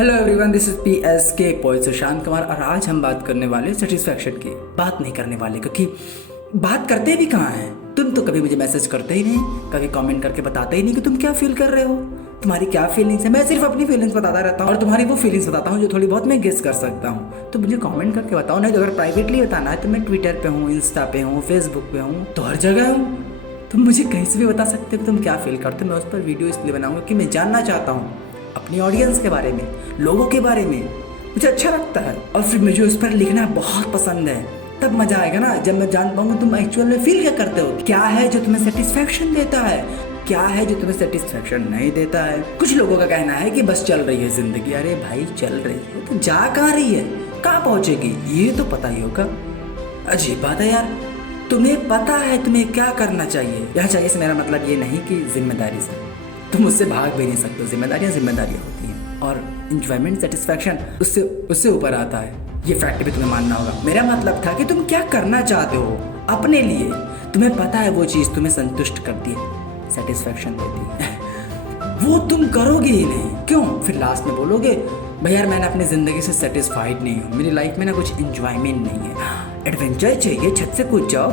Hello everyone, this is PSK poet Sushant Kumar और आज हम बात करने वाले सेटिस्फैक्शन की। बात नहीं करने वाले क्योंकि बात करते भी कहाँ हैं। तुम तो कभी मुझे मैसेज करते ही नहीं, कभी कमेंट करके बताते ही नहीं कि तुम क्या फील कर रहे हो, तुम्हारी क्या फीलिंग्स है। मैं सिर्फ अपनी फीलिंग्स बताता रहता हूँ और तुम्हारी वो फीलिंग्स बताता हूँ जो थोड़ी बहुत मैं गेस कर सकता हूँ। तो मुझे कमेंट करके बताओ, नहीं तो अगर प्राइवेटली बताना है तो मैं ट्विटर पे हूँ, इंस्टा पे हूँ, फेसबुक पे हूँ, तो हर जगह हूँ। तुम मुझे कहीं से भी बता सकते हो तुम क्या फील करते हो। मैं उस पर वीडियो इसलिए बनाऊंगा कि मैं जानना चाहता हूँ अपनी ऑडियंस के बारे में, लोगों के बारे में। मुझे अच्छा लगता है और फिर मुझे उस पर लिखना बहुत पसंद है। तब मजा आएगा ना जब मैं जान पाऊंगा तुम एक्चुअल में फील क्या करते हो, क्या है जो तुम्हें सेटिस्फैक्शन देता है, क्या है जो तुम्हें सेटिस्फैक्शन नहीं देता है। कुछ लोगों का कहना है कि बस चल रही है जिंदगी। अरे भाई चल रही है तो जा कहाँ रही है, कहाँ पहुंचेगी ये तो पता ही होगा। अजीब बात है यार, तुम्हें पता है तुम्हें क्या करना चाहिए। यहाँ चाहिए से मेरा मतलब ये नहीं कि जिम्मेदारी से तुम उससे भाग भी नहीं सकते। जिम्मेदारियाँ जिम्मेदारियाँ होती हैं और इंजॉयमेंट सेटिस्फैक्शन उससे ऊपर आता है। ये फैक्ट भी तुम्हें मानना होगा। मेरा मतलब था कि तुम क्या करना चाहते हो अपने लिए। तुम्हें पता है वो चीज़ तुम्हें संतुष्ट करती है, सेटिस्फैक्शन देती है। वो तुम करोगे ही नहीं, क्यों? फिर लास्ट में बोलोगे भाई यार मैंने अपनी ज़िंदगी से सेटिस्फाइड नहीं हूँ, मेरी लाइफ में ना कुछ इंजॉयमेंट नहीं है। एडवेंचर चाहिए, छत से कूद जाओ।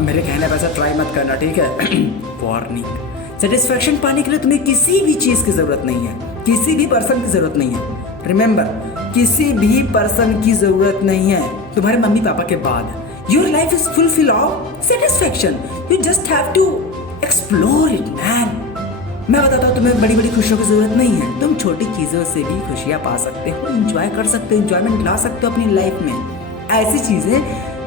मेरे कहने पर ऐसा ट्राई मत करना, ठीक है? वार्निंग। सेटिस्फैक्शन पाने के लिए तुम्हें किसी भी चीज़ की ज़रूरत नहीं है, किसी भी पर्सन की ज़रूरत नहीं है। रिमेंबर, किसी भी पर्सन की ज़रूरत नहीं है तुम्हारे मम्मी पापा के बाद। Your life is fulfil of satisfaction, you just have to explore it man. मैं बताता हूँ तुम्हें बड़ी बड़ी खुशियों की ज़रूरत नहीं है। तुम छोटी चीज़ों से भी खुशियाँ पा सकते हो, इंजॉय कर सकते हो, इंजॉयमेंट ला सकते हो अपनी लाइफ में। ऐसी चीज़ें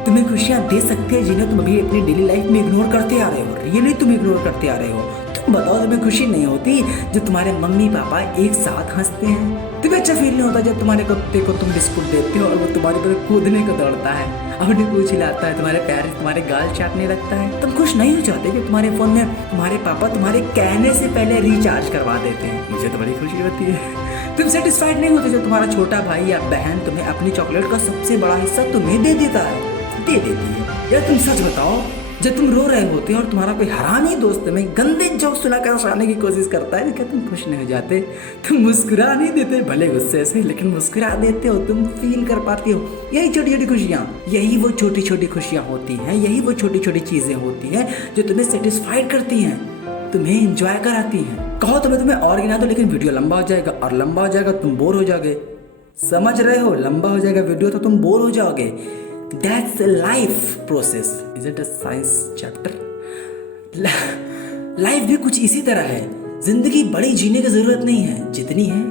तुम्हें खुशियाँ दे सकती है जिन्हें तुम अभी अपनी डेली लाइफ में इग्नोर करते आ रहे हो। रियली तुम इग्नोर करते आ रहे हो। तुम बताओ तुम्हें खुशी नहीं होती जब तुम्हारे मम्मी पापा एक साथ हंसते हैं? तुम्हें अच्छा फील नहीं होता जब तुम्हारे कुत्ते को तुम बिस्कुट देते हो और वो तुम्हारे पर कूदने को दौड़ता है, अपनी पूंछ हिलाता है, तुम्हारे पैर तुम्हारे गाल चाटने लगता है? तुम खुश नहीं हो जाते जब तुम्हारे फोन में तुम्हारे पापा तुम्हारे कहने से पहले रिचार्ज करवा देते हैं? मुझे तो बड़ी खुशी होती है। तुम सेटिस्फाइड नहीं होते जब तुम्हारा छोटा भाई या बहन तुम्हें अपनी चॉकलेट का सबसे बड़ा हिस्सा तुम्हें दे देता है, दे देती है। या तुम सच बताओ, जब तुम रो रहे होते हो और तुम्हारा कोई हरामी दोस्त में गंदे जोक सुनाकर हंसाने की कोशिश करता है, क्या तुम खुश नहीं हो जाते? तुम मुस्कुरा नहीं देते, भले गुस्से से, लेकिन मुस्कुरा देते हो। तुम फील कर पाती हो यही छोटी छोटी खुशियाँ, यही वो छोटी छोटी खुशियाँ होती हैं, यही वो छोटी छोटी चीज़ें होती हैं जो तुम्हें सेटिस्फाइड करती हैं, तुम्हें इंजॉय कराती हैं। कहो तुम्हें और गिना दो, लेकिन वीडियो लंबा हो जाएगा और लंबा हो जाएगा तुम बोर हो जाओगे। समझ रहे हो? लंबा हो जाएगा वीडियो तो तुम बोर हो जाओगे। That's a life process. Is it a science chapter? Life भी कुछ इसी तरह है। जिंदगी बड़ी जीने की जरूरत नहीं है, जितनी है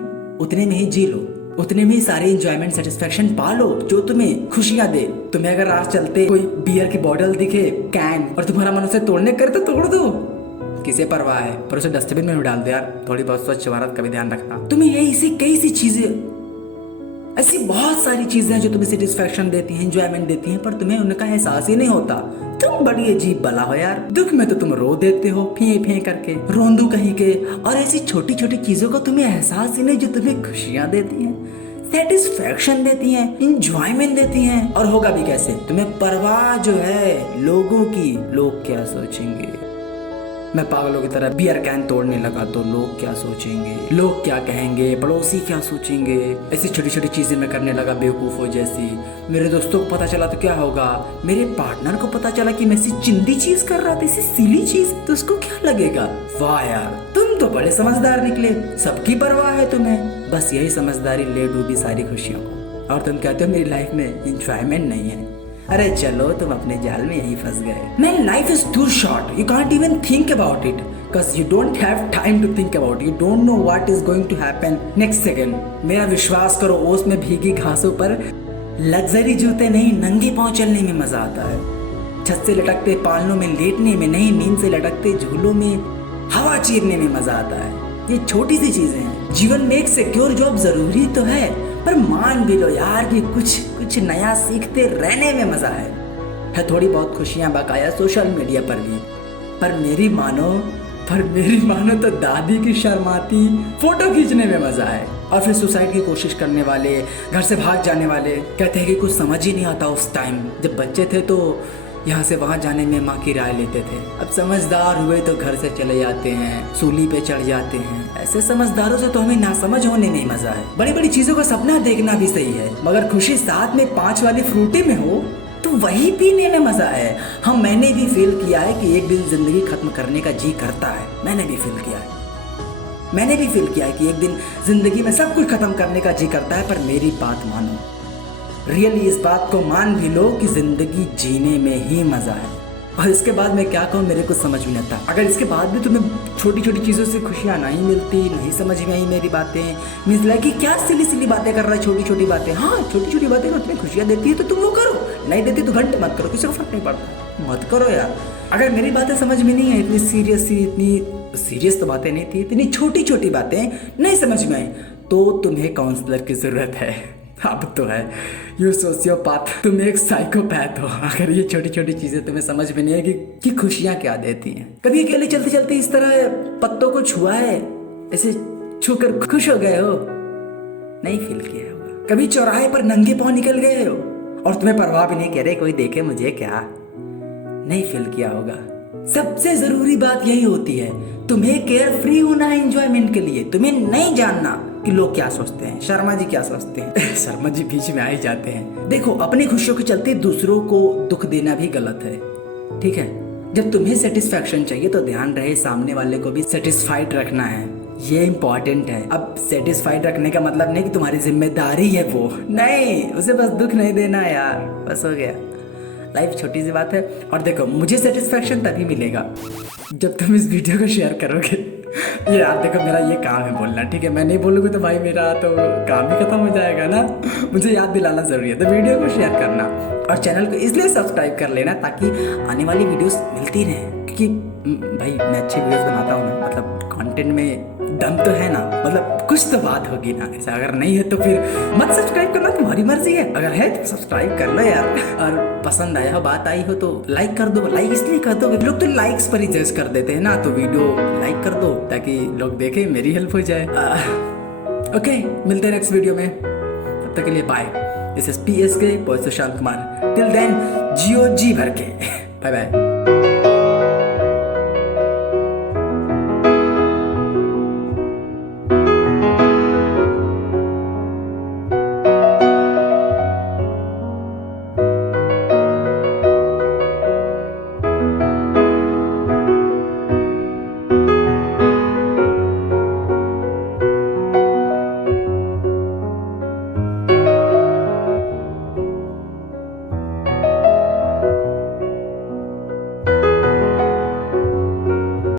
उतने में ही जी लो, उतने में ही सारे इंजॉयमेंट सेटिस्फैक्शन पा लो जो तुम्हें खुशियां दे। तुम्हें अगर रात चलते कोई बियर की बॉटल दिखे, कैन, और तुम्हारा मन उसे तोड़ने करे तो तोड़ दो, किसे परवाह है, पर उसे डस्टबिन में डाल दो यार। थोड़ी बहुत स्वच्छ भारत का भी ध्यान रखना। तुम्हें यही सी कई सी चीजें, ऐसी बहुत सारी चीजें हैं जो तुम्हें सेटिस्फैक्शन देती हैं, एंजॉयमेंट देती हैं, पर तुम्हें उनका एहसास ही नहीं होता। तुम बड़ी अजीब बला हो यार। दुख में तो तुम रो देते हो फे फे करके, रोंदू कहीं के, और ऐसी छोटी छोटी चीजों का तुम्हें एहसास ही नहीं जो तुम्हें खुशियां देती हैं, सेटिस्फैक्शन देती हैं, इंजॉयमेंट देती हैं। और होगा भी कैसे? तुम्हें परवाह जो है लोगों की, लोग क्या सोचेंगे। मैं पागलों की तरह बियर कैन तोड़ने लगा तो लोग क्या सोचेंगे, लोग क्या कहेंगे, पड़ोसी क्या सोचेंगे, ऐसी छोटी छोटी चीजें मैं करने लगा बेवकूफ़ों जैसी। मेरे दोस्तों को पता चला तो क्या होगा, मेरे पार्टनर को पता चला कि मैं ऐसी चिंदी चीज कर रहा था, ऐसी सिली चीज, तो उसको क्या लगेगा? वाह यार, तुम तो बड़े समझदार निकले, सबकी परवाह है तुम्हें। बस यही समझदारी ले डूबी सारी खुशियों को, और तुम कहते हो मेरी लाइफ में एंजॉयमेंट नहीं है। अरे चलो, तुम अपने जाल में यही फंस गए। Man, life is too short, you can't even think about it, cause you don't have time to think about, you don't know what is going to happen next second. मेरा विश्वास करो, ओस में भीगी घासों पर लग्जरी जूते नहीं, नंगे पांव चलने में मजा आता है। छत से लटकते पालनों में लेटने में नहीं, नींद से लटकते झूलों में हवा चीरने में मजा आता है। ये छोटी सी चीजें हैं। जीवन में एक सिक्योर जॉब जरूरी तो है, पर मान भी लो यार कि कुछ नया सीखते रहने में मजा है। थोड़ी बहुत खुशियां बकाया सोशल मीडिया पर भी, पर मेरी मानो तो दादी की शर्माती फोटो खींचने में मजा है। और फिर सुसाइड की कोशिश करने वाले, घर से भाग जाने वाले कहते हैं कि कुछ समझ ही नहीं आता उस टाइम। जब बच्चे थे तो यहाँ से वहाँ जाने में माँ की राय लेते थे। अब समझदार हुए तो घर से चले जाते हैं, सूली पे चढ़ जाते हैं। ऐसे समझदारों से तो हमें नासमझ होने में ही मजा है। बड़ी बड़ी चीजों का सपना देखना भी सही है, मगर खुशी साथ में 5 वाली फ्रूटी में हो तो वही पीने में मजा है। हाँ, मैंने भी फील किया है कि एक दिन जिंदगी खत्म करने का जी करता है। मैंने भी फील किया है कि एक दिन जिंदगी में सब कुछ खत्म करने का जी करता है। पर मेरी बात मानो, रियली इस बात को मान भी लो कि जिंदगी जीने में ही मजा है। और इसके बाद मैं क्या कहूँ, मेरे को समझ में नहीं आता। अगर इसके बाद भी तुम्हें छोटी छोटी चीज़ों से खुशियाँ नहीं मिलती, नहीं समझ में आई मेरी बातें, मीन्स लाइक कि क्या सिली बातें कर रहा है, छोटी छोटी बातें। हाँ, छोटी छोटी बातें अगर तुम्हें खुशियाँ देती है तो तुम वो करो, नहीं देती तो घंटे मत करो, किसी को फर्क नहीं पड़ता, मत करो यार। अगर मेरी बातें समझ में नहीं आई, इतनी सीरियस तो बातें नहीं थी, इतनी छोटी छोटी बातें नहीं समझ में आई, तो तुम्हें काउंसलर की ज़रूरत है। अब तो है, यू सोशियोपैथ, तुम एक साइकोपैथ हो। अगर ये छोटी छोटी चीज़ें तुम्हें समझ में नहीं है कि खुशियाँ क्या देती हैं। कभी अकेले चलते चलते इस तरह पत्तों को छुआ है, ऐसे छूकर खुश हो गए हो? नहीं फील किया होगा। कभी चौराहे पर नंगे पाँव निकल गए हो और तुम्हें परवाह भी नहीं, कह रहे कोई देखे मुझे क्या? नहीं फील किया होगा। सबसे जरूरी बात यही होती है, तुम्हें केयर फ्री होना है एंजॉयमेंट के लिए। तुम्हें नहीं जानना कि लोग क्या सोचते हैं, शर्मा जी क्या सोचते हैं। शर्मा जी बीच में आ ही जाते हैं। देखो, अपनी खुशियों के चलते दूसरों को दुख देना भी गलत है, ठीक है? जब तुम्हें सेटिस्फैक्शन चाहिए तो ध्यान रहे सामने वाले को भी सेटिस्फाइड रखना है, ये इंपॉर्टेंट है। अब सेटिस्फाइड रखने का मतलब नहीं कि तुम्हारी जिम्मेदारी है वो, नहीं, उसे बस दुख नहीं देना यार, बस हो गया। लाइफ छोटी सी बात है। और देखो, मुझे सेटिस्फैक्शन तभी मिलेगा जब तुम इस वीडियो को शेयर करोगे। ये यार देखो, मेरा ये काम है बोलना, ठीक है? मैं नहीं बोलूँगी तो भाई मेरा तो काम ही खत्म हो जाएगा ना। मुझे याद दिलाना जरूरी है, तो वीडियो को शेयर करना और चैनल को इसलिए सब्सक्राइब कर लेना ताकि आने वाली वीडियोस मिलती रहे। क्योंकि भाई मैं अच्छी वीडियोस बनाता हूँ ना, मतलब कंटेंट में दम तो है ना, मतलब कुछ तो बात होगी ना। ऐसा अगर नहीं है तो फिर मत सब्सक्राइब करना, तुम्हारी मर्जी है। अगर है तो सब्सक्राइब कर लो यार। और पसंद आया हो, बात आई हो तो लाइक कर दो। लाइक इसलिए कर दो, लोग तो लाइक्स पर ही जज कर देते हैं ना, तो वीडियो लाइक कर दो ताकि लोग देखें, मेरी हेल्प हो जाए। ओके, मिलते हैं नेक्स्ट वीडियो में, तब तक के लिए bye. This is PSK, Sushant Kumar. Till then जियो जी भर के। Bye bye.